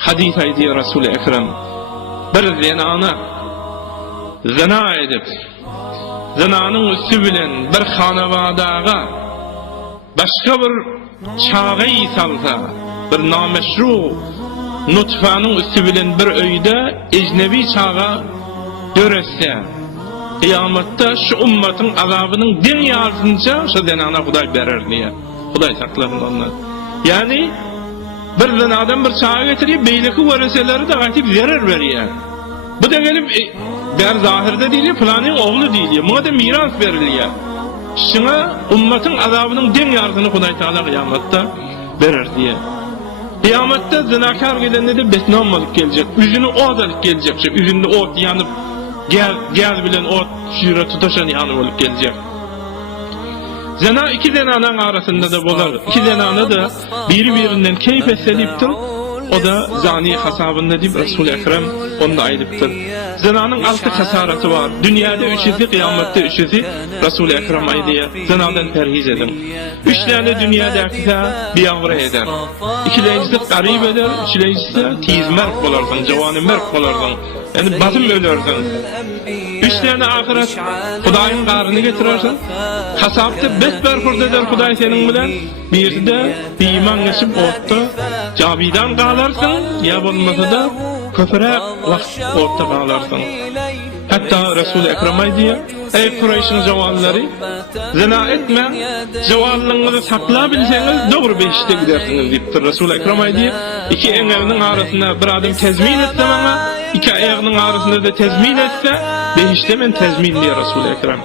hadis aydi Resul-i Ekrem. Bir zenana zina edip zinanın üstü bilen bir hanavadaga başka bir çağayı salsa, bir nameşru nutfanın üstü bilen bir öyde ecnebi çağa görese, kıyamatta şu ummatın azabının den yarsınca şu zenana Huday verir diye. Huday saklarında onlar. Yani bir zinadan bir çağa getiriyor, beyleki vareseleri de gatip verir veriyor. Bu da gelip der zahirde değil, planın oğlu değil. Buna da miras veriliyor. Şuna ummatın azabının den yarsını Huday Teala kıyamatta verir diye. Kıyamatta zinakar gelende de besnanmalık gelecek. Yüzünü ot alıp gelecek. Yüzünde ot yanıp gel bilen ot şura tutaşan yanı olup gelecek. Zina iki zinanın arasında da bolar. İki zinanı da birinden keyif etseliptir. O da zani hasabında deyip Resul-i Ekrem onu da aylıptır. Zinanın altı hasarası var. Dünyada üçüzü, kıyamette üçüzü Resul-i Ekrem aydıya. Zinadan perhiz edin. Üç tane dünyada akıza bir yavra eder. İkilencisi garip eder, üçüncisi tizmerk bolardın, cavanı merk bolardın. Yani bazım ölürdün. Üç tane ahiret Hudayın qarını getirirsin. Kasapta besberfurda eder Huday senin bilen. Bir de bir iman geçip orta cabidan qalarsın, ya bolmasa da köpüre vaqt orta qalarsın. Hatta Resul-i Ekrem aydiya, ey Kureyş'in cavanları, zina etme, cavanlığınızı sakla bilseniz doğru beşikte gidersiniz deyiptir. Resul-i Ekrem aydiya, iki evinin arasında bir adam tezmin etse bana, iki ayağının arasında da tezmin etse, beşikte men tezmin diye Resul-i Ekrem.